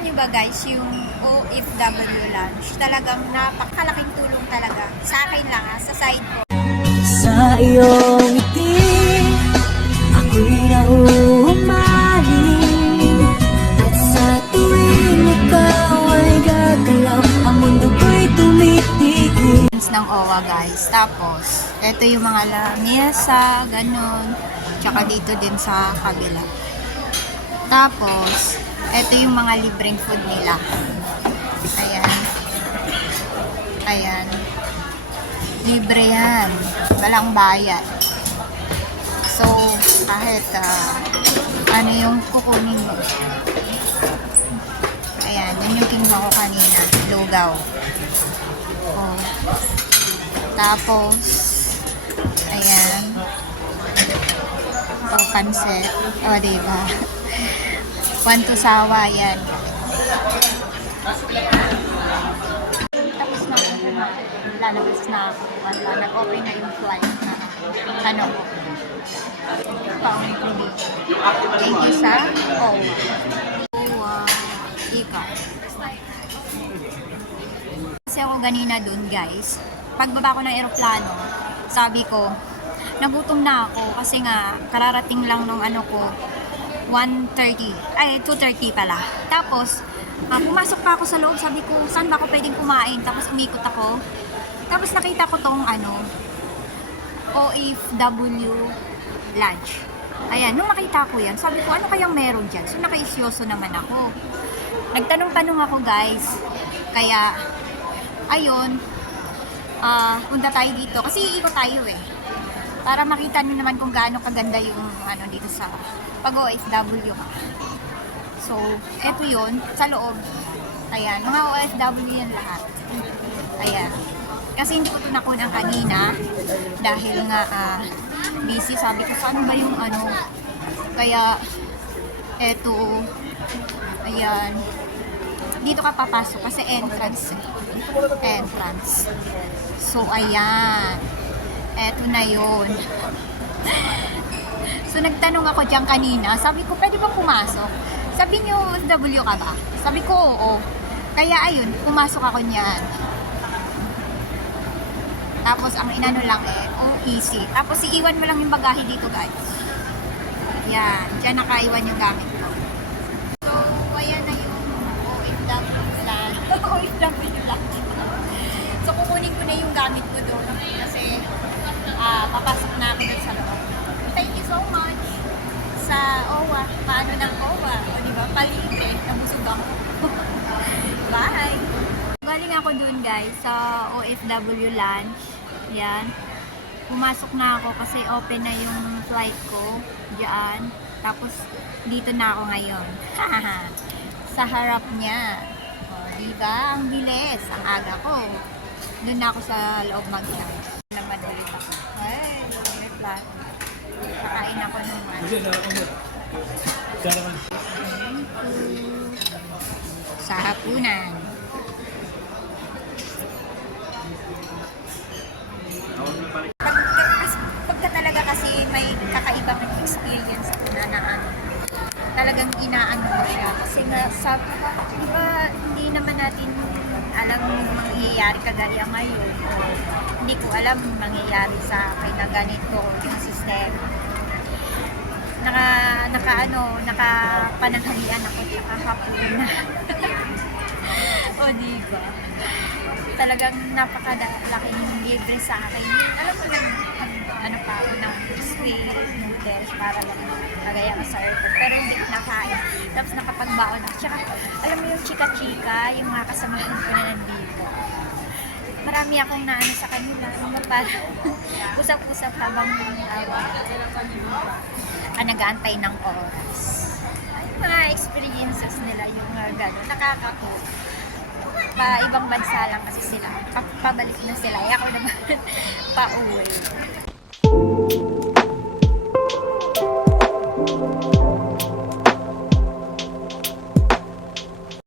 niyo ba guys, yung OFW lunch, talagang napakalaking tulong talaga. Sa akin lang sa side ko. Sa iyong ngiti, ako'y nauumaling. At sa tuwing ikaw ay gagalaw, ang mundo ko'y tumitigil. Ng OWA guys. Tapos, ito yung mga lamesa, ganun. Tsaka dito din sa kabila. Tapos, ito yung mga libreng food nila. Ayan. Ayan. Libre yan. Walang bayad. So, kahit ano yung kukunin mo. Ayan. Yun yung kinuha ko kanina. Lugaw. Oh. Tapos, ayan. O, pansit. O, diba? Kwanto sawa, yan. Tapos na ako kumain. Lalabas na ako. Nag-open na yung flight na ano ko. Pauwi ko dito. Thank you sa OWA. OWA. Ikaw. Kasi ako ganina dun guys. Pagbaba ko ng eroplano, sabi ko, nagutom na ako kasi nga kararating lang nung ano ko 1:30, ay 2:30 pala. Tapos pumasok pa ako sa loob, sabi ko saan ba ako pwedeng kumain, tapos umikot ako, tapos nakita ko tong ano OFW lunch. Ayan, nung nakita ko yan, sabi ko ano kayang meron dyan, so nakaisyoso naman ako, nagtanong-tanong ako guys, kaya ayun, punta tayo dito kasi iikot tayo eh, para makita nyo naman kung gaano kaganda yung ano dito sa pag OFW ka. So, eto yun sa loob. Ayan, mga OFW yan lahat. Ayan. Kasi hindi ko ito nakunan kanina dahil nga busy. Sabi ko, saan ba yung ano? Kaya, eto, ayan. Dito ka papasok kasi entrance. Entrance. So, ayan. Eto na yun. So, nagtanong ako dyan kanina. Sabi ko, pwede bang pumasok? Sabi niyo, W ka ba? Sabi ko, oo. Kaya ayun, pumasok ako niyan. Tapos, ang inano lang easy. Tapos, iiwan mo lang yung bagahe dito, guys. Yan. Diyan nakaiwan yung gamit ko. So, ayan na yung OFW lang. OFW lang. So, kukunin ko na yung gamit ko doon. Kasi, papasok na ako doon sa loob. Thank you so much sa OWA. Paano ng OWA? O diba, palibre. Nabusog ako. Bye! Galing ako dun guys sa OFW lunch. Yan. Pumasok na ako kasi open na yung flight ko. Diyan. Tapos dito na ako ngayon. Sa harap niya. O, diba? Ang bilis. Ang aga ko. Doon na ako sa loob mag-lunch. Naman ulit ako. Ay, may plan. Kakain ako naman. Sa hapunan. Pagka talaga kasi may kakaibang experience na talagang inaano mo siya. Kasi nga sa, diba, hindi naman natin alam yung mangyayari kagaya ngayon. Hindi ko alam mangyayari sa akin na ganito yung system. Nakapananghalian ako sa hapunan. O diba? Talagang napakalaking libre sa akin. Alam mo lang, ano pa ako ng squid noodles para lang kagaya ka sa airport. Pero hindi ko nakain. Tapos nakapagbaon ako. Tsaka, alam mo yung chika-chika, yung mga kasamahan ko na nandito. Marami akong naano sa kanila. Usap-usap habang nag-aantay ng oras. Mga experiences nila yung gano'n. Nakakatuwa. Ibang bansa lang kasi sila. Pabalik na sila. Ako naman, pauwi.